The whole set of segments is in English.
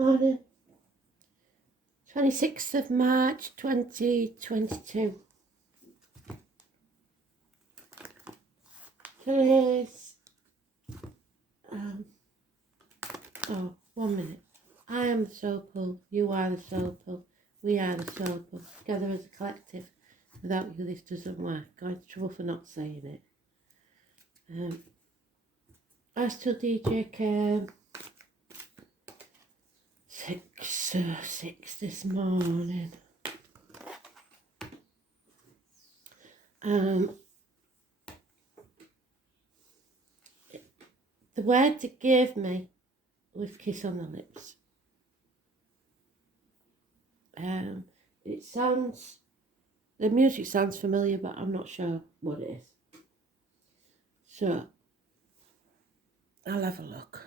Morning. 26th of March 2022. Today's 1 minute. I am the soul pool, you are the soul pool, we are the soul pool, together as a collective. Without you this doesn't work. Going to trouble for not saying it. I still DJ came 6 this morning. The word it gave me was kiss on the lips. The music sounds familiar, but I'm not sure what it is. So, I'll have a look.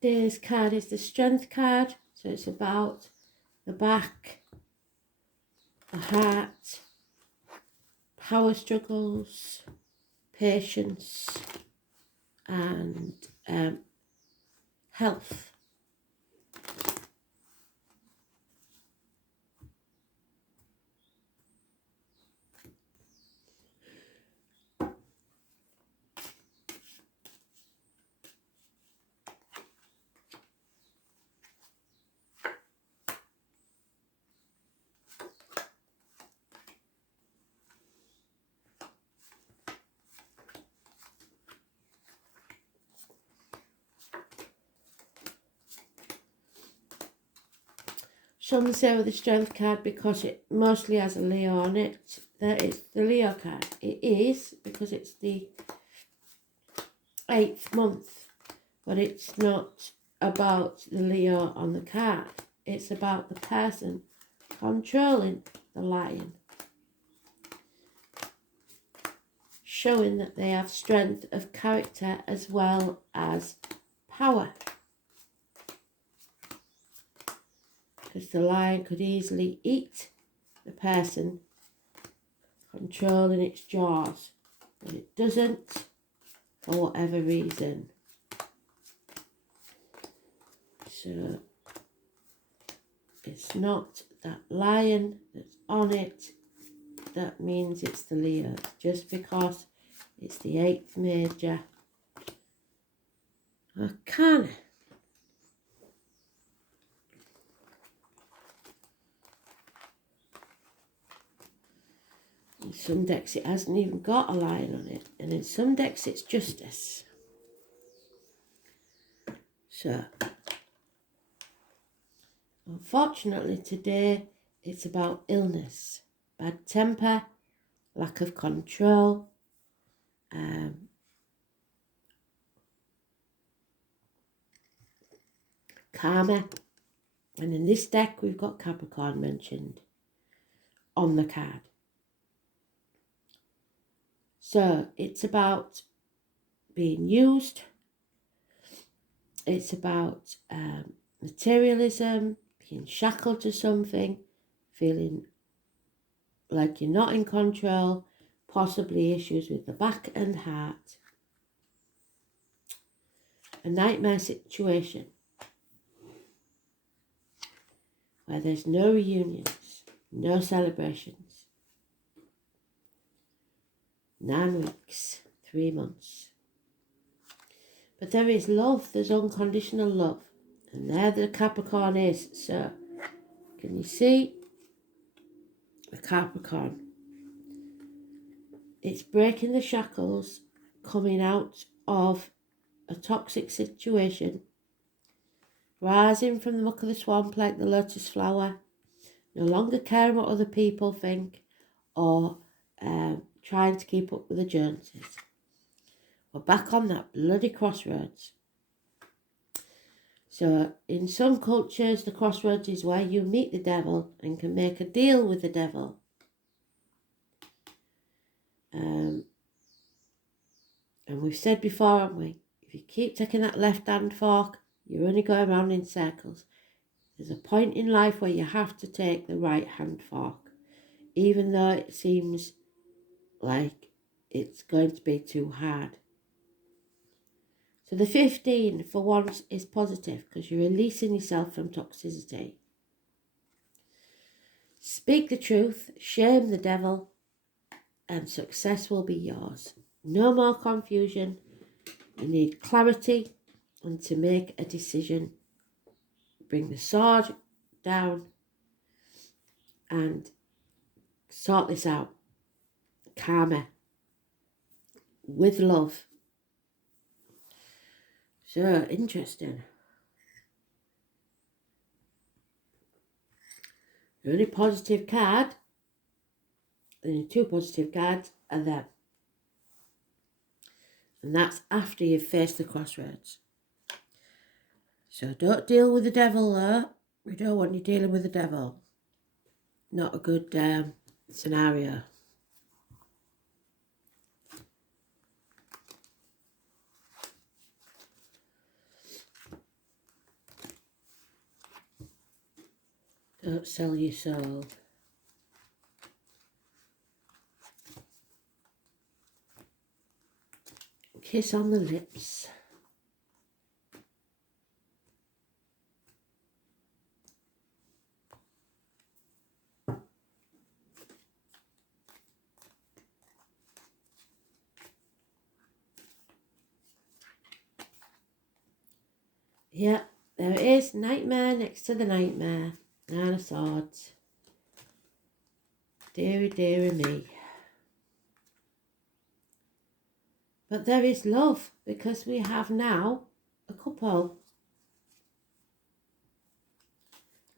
Today's card is the Strength card, so it's about the back, the heart, power struggles, patience, and health. Some say with the Strength card because it mostly has a Leo on it, that it's the Leo card. It is because it's the 8th month, but it's not about the Leo on the card. It's about the person controlling the lion, showing that they have strength of character as well as power. Because the lion could easily eat the person controlling its jaws, but it doesn't for whatever reason. So it's not that lion that's on it that means it's the Leo, just because it's the 8th major arcana. In some decks it hasn't even got a lion on it, and in some decks it's justice. So, unfortunately today it's about illness, bad temper, lack of control, karma, and in this deck we've got Capricorn mentioned on the card. So it's about being used, it's about materialism, being shackled to something, feeling like you're not in control, possibly issues with the back and heart. A nightmare situation where there's no reunions, no celebrations. 9 weeks, 3 months. But there is love, there's unconditional love. And there the Capricorn is. So, can you see the Capricorn? It's breaking the shackles, coming out of a toxic situation, rising from the muck of the swamp like the lotus flower, no longer caring what other people think, or trying to keep up with the Joneses. We're back on that bloody crossroads. So in some cultures, the crossroads is where you meet the devil and can make a deal with the devil. And we've said before, haven't we? If you keep taking that left-hand fork, you're only going around in circles. There's a point in life where you have to take the right-hand fork, even though it seems like it's going to be too hard. So the 15 for once is positive because you're releasing yourself from toxicity. Speak the truth, shame the devil, and success will be yours. No more confusion. You need clarity and to make a decision. Bring the sword down and sort this out. Karma. With love. So, interesting. The only positive card, the two positive cards are them. And that's after you've faced the crossroads. So don't deal with the devil though. We don't want you dealing with the devil. Not a good scenario. Don't sell your soul. Kiss on the lips. Yeah, there it is. Nightmare next to the nightmare. Nine of Swords. Deary, deary me. But there is love because we have now a couple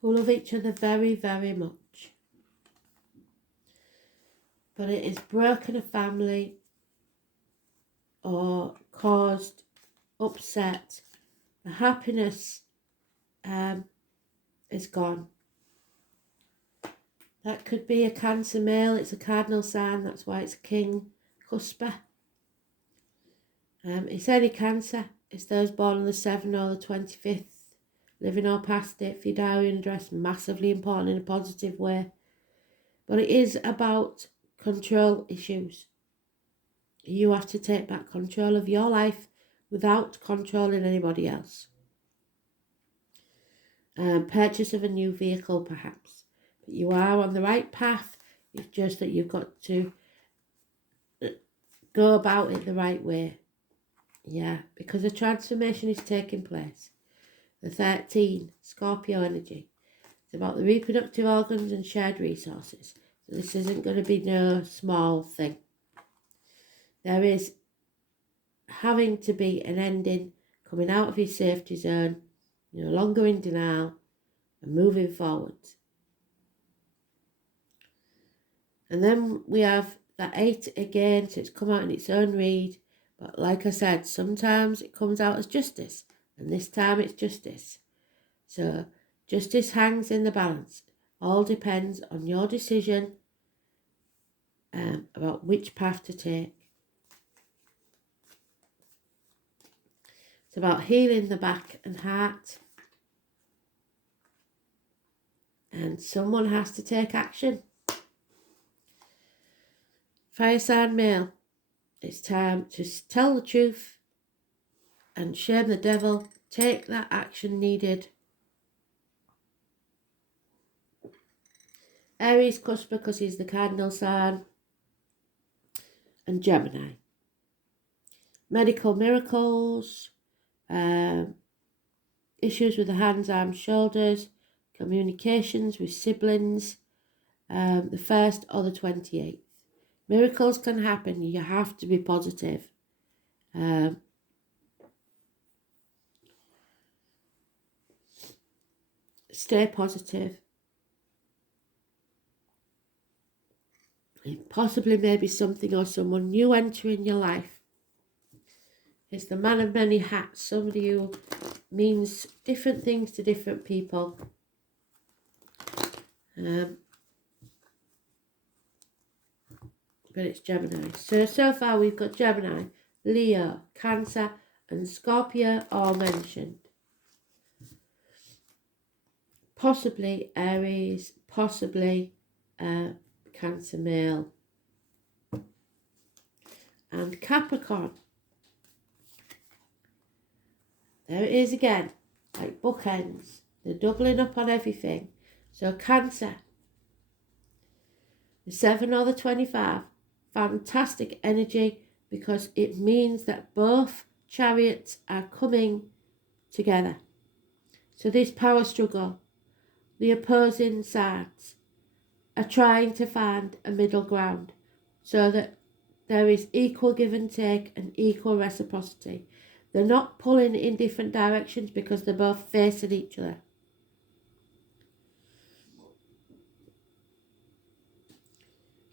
who love each other very, very much. But it has broken a family or caused upset. The happiness is gone. That could be a Cancer male. It's a cardinal sign. That's why it's King Cusper. It's any Cancer. It's those born on the 7th or the 25th. Living or past it. For your diary and address. Massively important in a positive way. But it is about control issues. You have to take back control of your life without controlling anybody else. Purchase of a new vehicle perhaps. But you are on the right path. It's just that you've got to go about it the right way. Yeah, because a transformation is taking place. The 13, Scorpio energy. It's about the reproductive organs and shared resources. So this isn't going to be no small thing. There is having to be an ending, coming out of your safety zone, no longer in denial, and moving forward. And then we have that 8 again, so it's come out in its own read. But like I said, sometimes it comes out as justice, and this time it's justice. So justice hangs in the balance. All depends on your decision about which path to take. It's about healing the back and heart. And someone has to take action. Fire sign male. It's time to tell the truth and shame the devil. Take that action needed. Aries, Cusper, because he's the cardinal sign. And Gemini. Medical miracles. Issues with the hands, arms, shoulders. Communications with siblings. The 1st or the 28th. Miracles can happen. You have to be positive. Stay positive. Possibly maybe something or someone new entering your life. It's the man of many hats. Somebody who means different things to different people. But it's Gemini. So far we've got Gemini, Leo, Cancer and Scorpio all mentioned. Possibly Aries, possibly Cancer male. and Capricorn. There it is again, like bookends. They're doubling up on everything. So Cancer, the 7 or the 25, fantastic energy because it means that both chariots are coming together. So this power struggle, the opposing sides are trying to find a middle ground so that there is equal give and take and equal reciprocity. They're not pulling in different directions because they're both facing each other.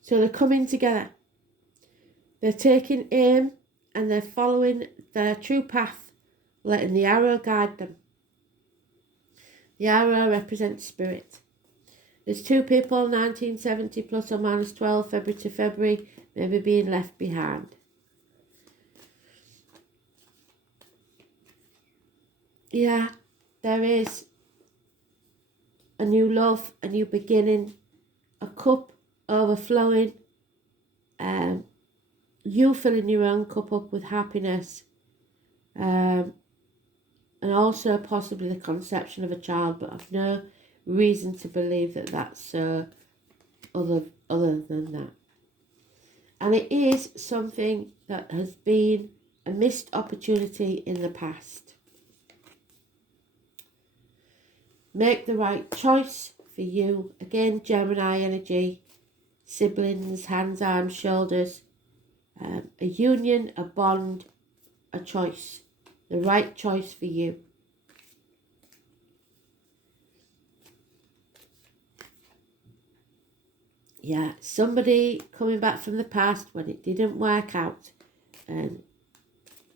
So they're coming together. They're taking aim and they're following their true path, letting the arrow guide them. The arrow represents spirit. There's 2 people, 1970 plus or minus 12, February to February, maybe being left behind. Yeah, there is a new love, a new beginning, a cup overflowing, you filling your own cup up with happiness, and also possibly the conception of a child, but I've no reason to believe that that's other than that. And it is something that has been a missed opportunity in the past. Make the right choice for you. Again, Gemini energy, siblings, hands, arms, shoulders, a union, a bond, a choice. The right choice for you. Yeah, somebody coming back from the past when it didn't work out. And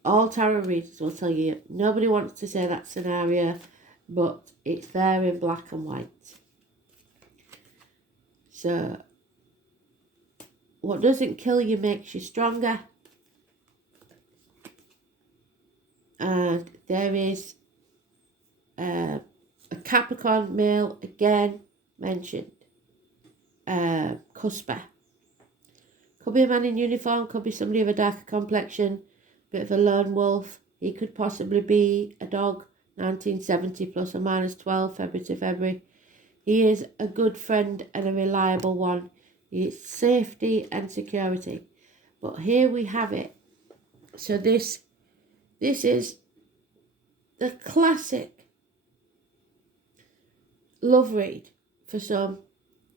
all tarot readers will tell you, nobody wants to say that scenario, but it's there in black and white. So, what doesn't kill you makes you stronger. And there is a Capricorn male again mentioned. Cusper. Could be a man in uniform, could be somebody of a darker complexion, bit of a lone wolf. He could possibly be a dog, 1970 plus or minus 12, February to February. He is a good friend and a reliable one. He is safety and security. But here we have it. So this is the classic love read for some,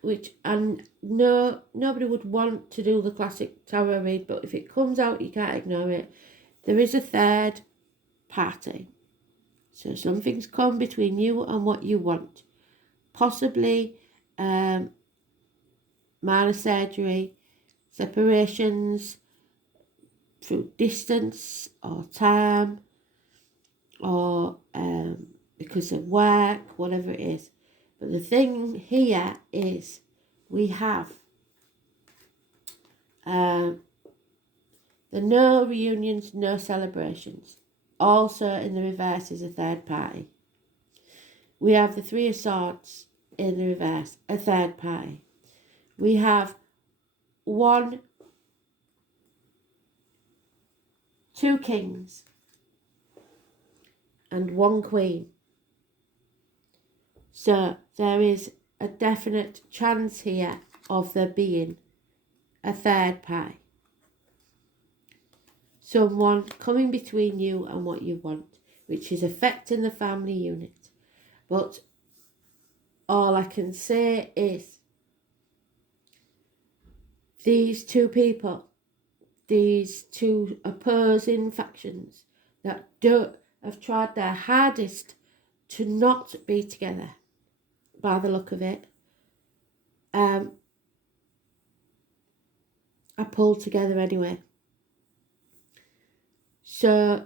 which, and nobody would want to do the classic tarot read, but if it comes out, you can't ignore it. There is a third party. So something's come between you and what you want. Possibly minor surgery, separations through distance or time, or because of work, whatever it is. But the thing here is we have the no reunions, no celebrations. Also in the reverse is a third party. We have the 3 of Swords in the reverse, a third party. We have 2 kings and 1 queen. So there is a definite chance here of there being a third party. Someone coming between you and what you want, which is affecting the family unit. But all I can say is these 2 people, these 2 opposing factions that have tried their hardest to not be together, by the look of it, are pulled together anyway. So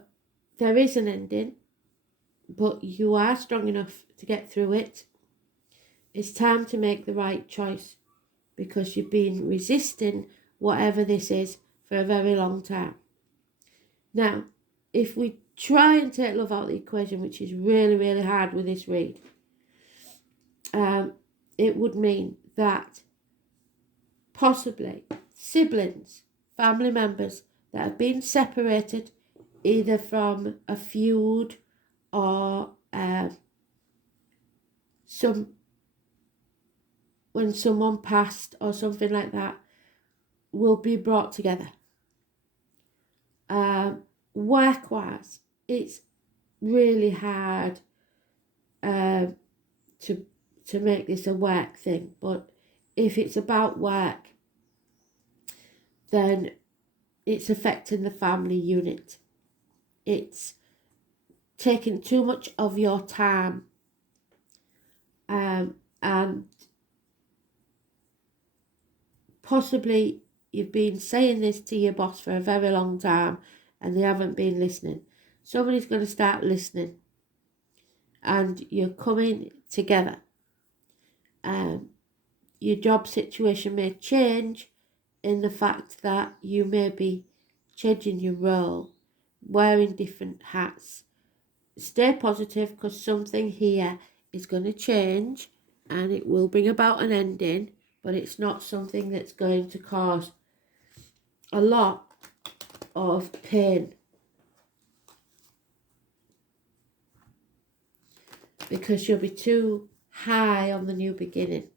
there is an ending, but you are strong enough to get through it. It's time to make the right choice because you've been resisting whatever this is for a very long time. Now, if we try and take love out of the equation, which is really, really hard with this read, it would mean that possibly siblings, family members that have been separated either from a feud or when someone passed or something like that, will be brought together. Work-wise, it's really hard to make this a work thing, but if it's about work, then it's affecting the family unit. It's taking too much of your time, and possibly you've been saying this to your boss for a very long time and they haven't been listening. Somebody's going to start listening and you're coming together. Your job situation may change in the fact that you may be changing your role, wearing different hats. Stay positive, because something here is going to change and it will bring about an ending, but it's not something that's going to cause a lot of pain, because you'll be too high on the new beginning.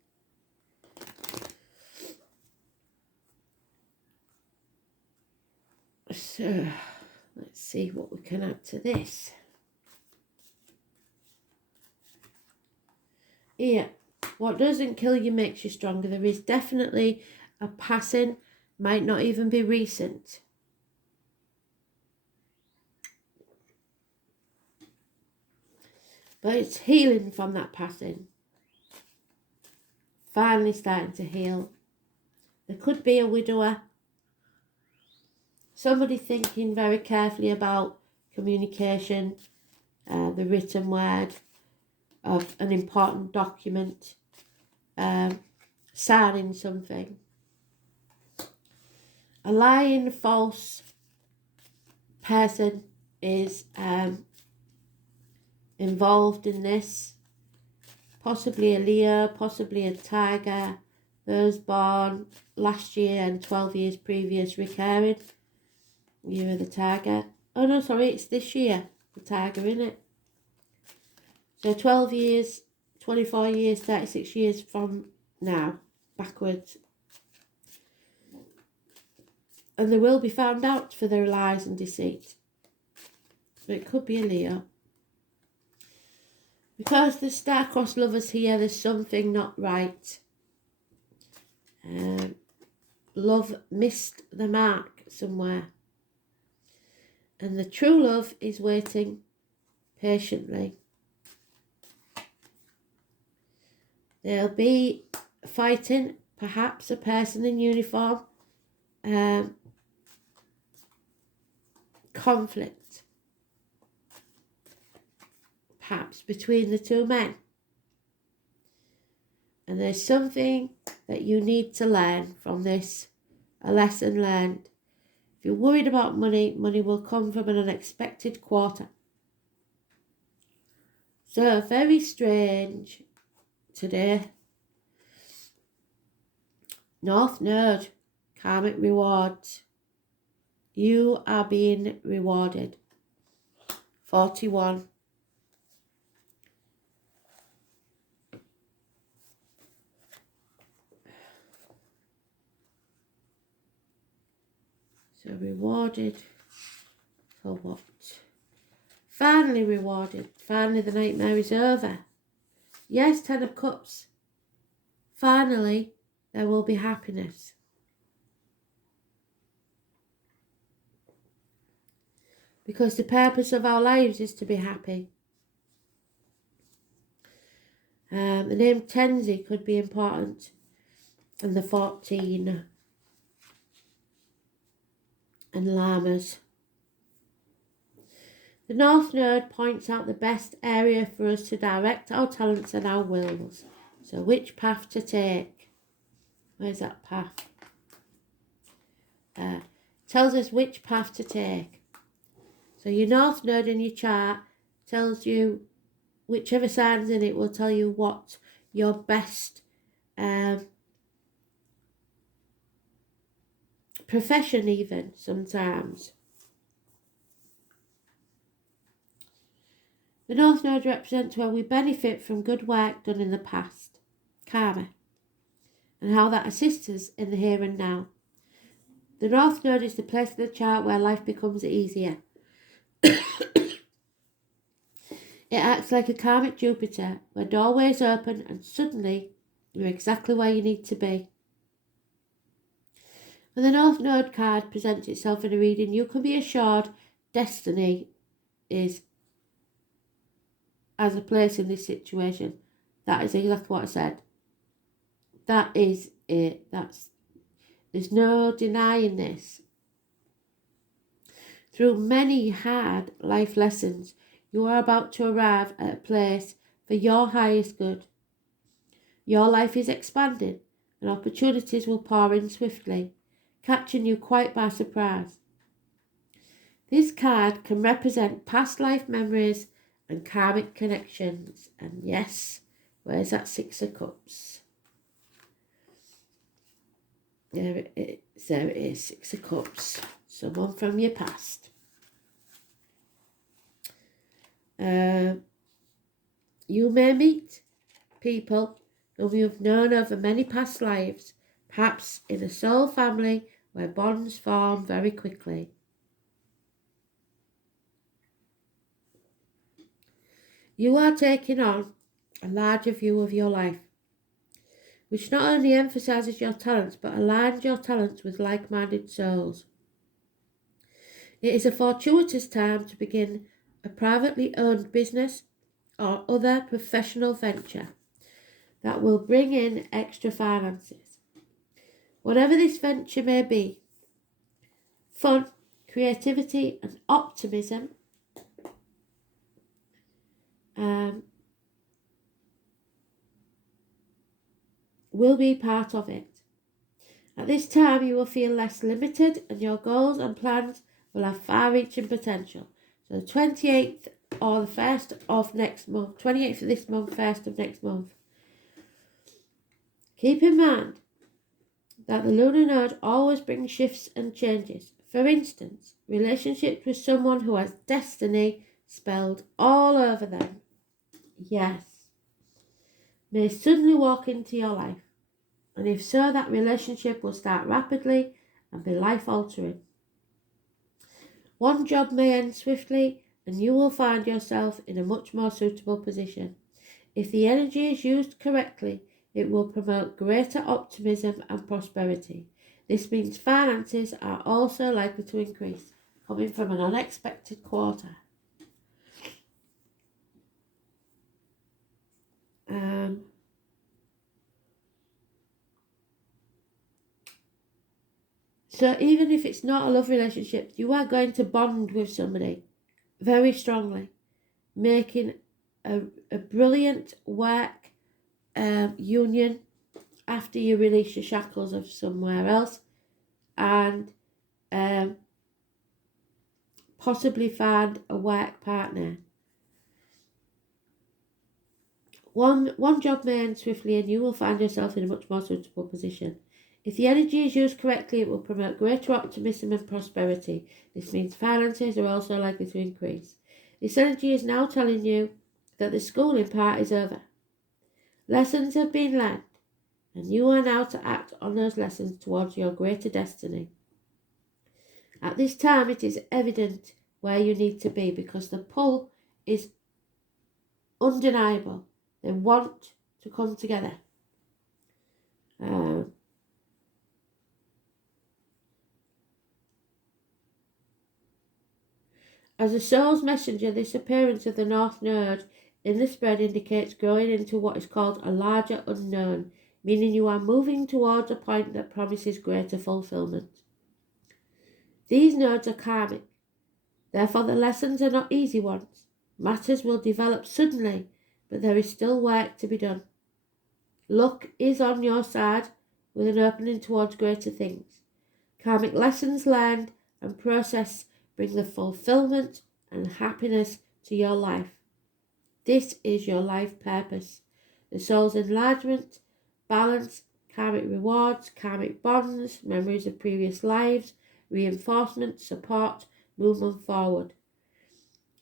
So let's see what we can add to this. Here, what doesn't kill you makes you stronger. There is definitely a passing, might not even be recent. But it's healing from that passing. Finally starting to heal. There could be a widower. Somebody thinking very carefully about communication, the written word of an important document, signing something. A lying, false person is involved in this. Possibly a Leo, possibly a Tiger. Those born last year and 12 years previous recurring. Year of the Tiger. Oh no, sorry, it's this year. The Tiger, innit? So 12 years, 24 years, 36 years from now, backwards. And they will be found out for their lies and deceit. But it could be a Leo. Because the star-crossed lovers here, there's something not right. Love missed the mark somewhere. And the true love is waiting patiently. There'll be fighting, perhaps a person in uniform. Conflict. Perhaps between the two men. And there's something that you need to learn from this. A lesson learned. If you're worried about money, money will come from an unexpected quarter. So, very strange today. North Node, karmic rewards. You are being rewarded. 41. So rewarded for what? Finally rewarded. Finally the nightmare is over. Yes, 10 of Cups. Finally there will be happiness. Because the purpose of our lives is to be happy. The name Tenzi could be important. And the 14. And Llamas. The North Node points out the best area for us to direct our talents and our wills. So which path to take? Where's that path? Tells us which path to take. So your North Node in your chart tells you, whichever sign's in it will tell you what your best profession even sometimes. The North Node represents where we benefit from good work done in the past, karma, and how that assists us in the here and now. The North Node is the place of the chart where life becomes easier. It acts like a karmic Jupiter, where doorways open and suddenly you're exactly where you need to be. When the North Node card presents itself in a reading, you can be assured destiny is as a place in this situation. That is exactly what I said. That is it. There's no denying this. Through many hard life lessons, you are about to arrive at a place for your highest good. Your life is expanding and opportunities will pour in swiftly, catching you quite by surprise. This card can represent past life memories and karmic connections. And yes, where's that Six of Cups? There it is, Six of Cups. Someone from your past. You may meet people whom you've known over many past lives, perhaps in a soul family where bonds form very quickly. You are taking on a larger view of your life, which not only emphasises your talents but aligns your talents with like-minded souls. It is a fortuitous time to begin a privately owned business or other professional venture that will bring in extra finances. Whatever this venture may be, fun, creativity and optimism will be part of it. At this time, you will feel less limited and your goals and plans will have far-reaching potential. So the 28th or the 1st of next month, 28th of this month, 1st of next month. Keep in mind that the lunar node always brings shifts and changes. For instance, relationships with someone who has destiny spelled all over them, yes, may suddenly walk into your life. And if so, that relationship will start rapidly and be life-altering. One job may end swiftly and you will find yourself in a much more suitable position. If the energy is used correctly, it will promote greater optimism and prosperity. This means finances are also likely to increase, coming from an unexpected quarter. So even if it's not a love relationship, you are going to bond with somebody very strongly, making a brilliant work union after you release your shackles of somewhere else, and possibly find a work partner. One job may end swiftly and you will find yourself in a much more suitable position. If the energy is used correctly, it will promote greater optimism and prosperity. This means finances are also likely to increase. This energy is now telling you that the schooling part is over. Lessons have been learned, and you are now to act on those lessons towards your greater destiny. At this time, it is evident where you need to be because the pull is undeniable. They want to come together. As a soul's messenger, this appearance of the North Node in the spread indicates growing into what is called a larger unknown, meaning you are moving towards a point that promises greater fulfillment. These nodes are karmic, therefore the lessons are not easy ones. Matters will develop suddenly, but there is still work to be done. Luck is on your side with an opening towards greater things. Karmic lessons learned and process bring the fulfillment and happiness to your life. This is your life purpose. The soul's enlargement, balance, karmic rewards, karmic bonds, memories of previous lives, reinforcement, support, movement forward.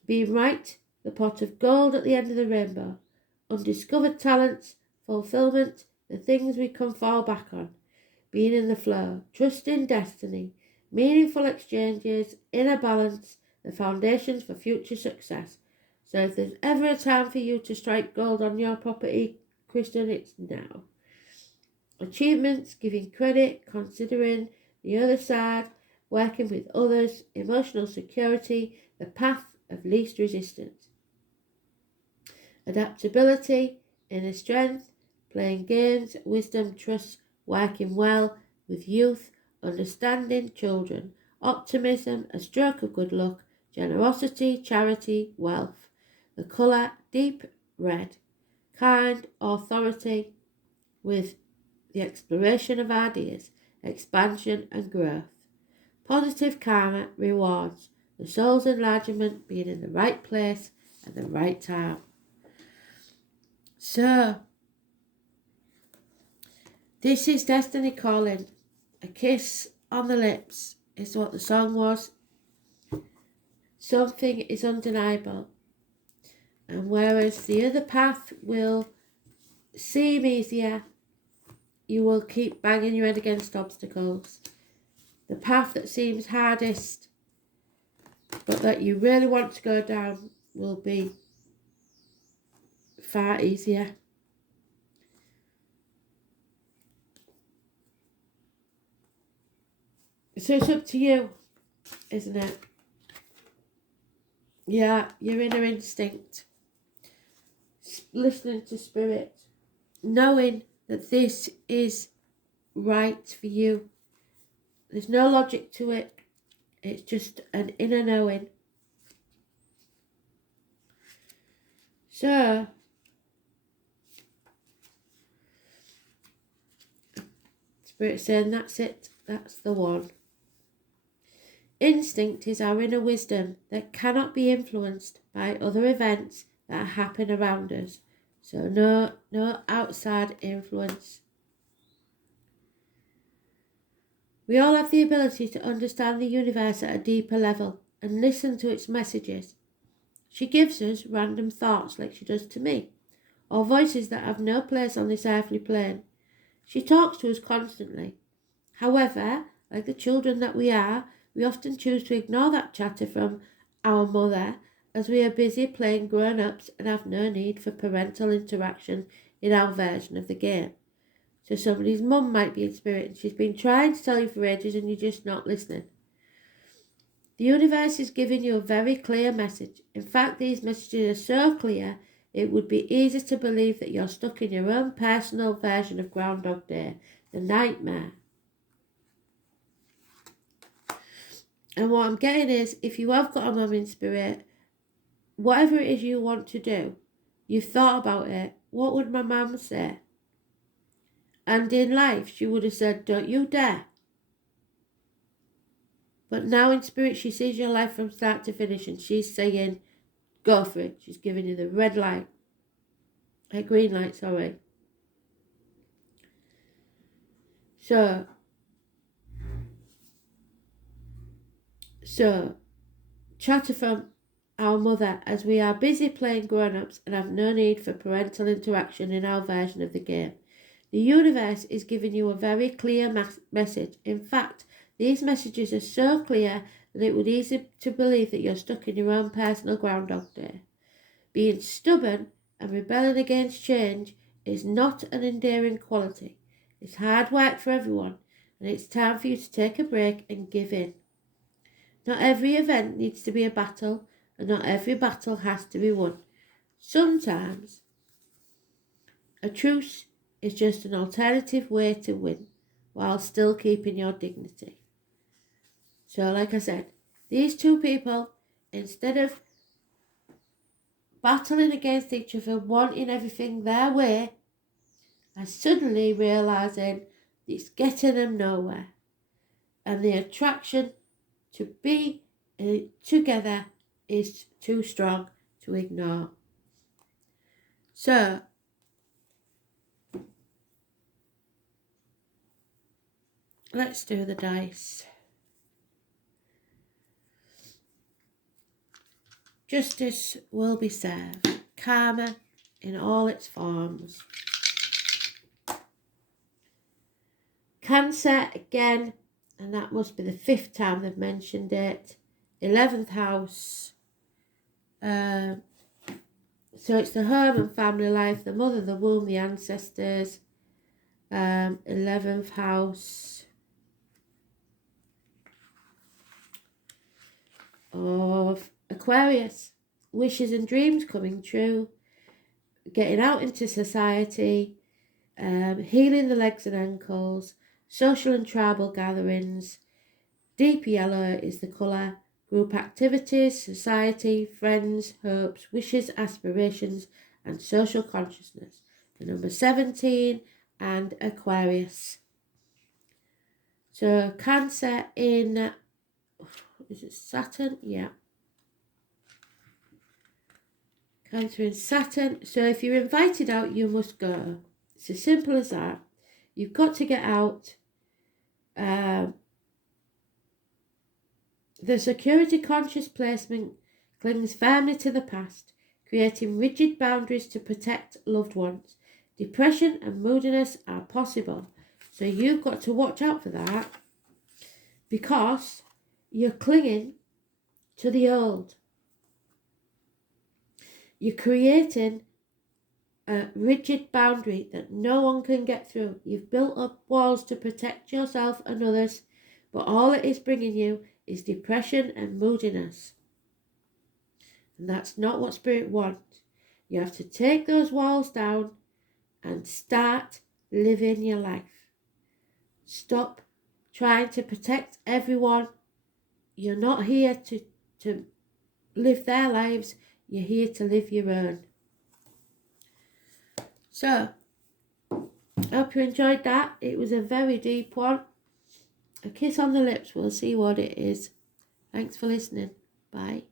Being right, the pot of gold at the end of the rainbow, undiscovered talents, fulfillment, the things we can fall back on, being in the flow, trusting destiny, meaningful exchanges, inner balance, the foundations for future success. So if there's ever a time for you to strike gold on your property, Kristen, it's now. Achievements, giving credit, considering the other side, working with others, emotional security, the path of least resistance. Adaptability, inner strength, playing games, wisdom, trust, working well with youth, understanding children, optimism, a stroke of good luck, generosity, charity, wealth. The colour, deep red, kind, authority, with the exploration of ideas, expansion and growth. Positive karma, rewards, the soul's enlargement, being in the right place at the right time. So, this is Destiny Calling. A kiss on the lips is what the song was. Something is undeniable. And whereas the other path will seem easier, you will keep banging your head against obstacles. The path that seems hardest, but that you really want to go down, will be far easier. So it's up to you, isn't it? Yeah, your inner instinct. Listening to spirit. Knowing that this is right for you. There's no logic to it. It's just an inner knowing. So, Spirit saying that's it. That's the one. Instinct is our inner wisdom that cannot be influenced by other events that happen around us. So no outside influence. We all have the ability to understand the universe at a deeper level and listen to its messages. She gives us random thoughts like she does to me, or voices that have no place on this earthly plane. She talks to us constantly. However, like the children that we are, we often choose to ignore that chatter from our mother as we are busy playing grown-ups and have no need for parental interaction in our version of the game. So somebody's mum might be in spirit and she's been trying to tell you for ages and you're just not listening. The universe is giving you a very clear message. In fact, these messages are so clear, it would be easy to believe that you're stuck in your own personal version of Groundhog Day, the nightmare. And what I'm getting is, if you have got a mum in spirit, whatever it is you want to do, you've thought about it, what would my mum say? And in life, she would have said, don't you dare. But now in spirit, she sees your life from start to finish and she's saying, go for it. She's giving you the red light. Green light, sorry. So, chatter from our mother as we are busy playing grown-ups and have no need for parental interaction in our version of the game. The universe is giving you a very clear message. In fact, these messages are so clear that it would be easy to believe that you're stuck in your own personal Groundhog Day. Being stubborn and rebelling against change is not an endearing quality. It's hard work for everyone, and it's time for you to take a break and give in. Not every event needs to be a battle, and not every battle has to be won. Sometimes a truce is just an alternative way to win, while still keeping your dignity. So like I said, these two people, instead of battling against each other, wanting everything their way, are suddenly realising it's getting them nowhere. And the attraction to be together is too strong to ignore. So, Let's do the dice. Justice will be served. Karma in all its forms. Cancer again, and that must be the 5th time they've mentioned it. 11th house. So it's the home and family life, the mother, the womb, the ancestors. 11th house of Aquarius. Wishes and dreams coming true. Getting out into society. Healing the legs and ankles. Social and tribal gatherings. Deep yellow is the colour. Group activities, society, friends, hopes, wishes, aspirations, and social consciousness. The number 17 and Aquarius. So Cancer in, is it Saturn? Yeah. Cancer in Saturn. So if you're invited out, you must go. It's as simple as that. You've got to get out. The security conscious placement clings firmly to the past, creating rigid boundaries to protect loved ones. Depression and moodiness are possible. So you've got to watch out for that because you're clinging to the old. You're creating a rigid boundary that no one can get through. You've built up walls to protect yourself and others, but all it is bringing you is depression and moodiness. And that's not what Spirit wants. You have to take those walls down and start living your life. Stop trying to protect everyone. You're not here to live their lives. You're here to live your own. So, I hope you enjoyed that. It was a very deep one. A kiss on the lips. We'll see what it is. Thanks for listening. Bye.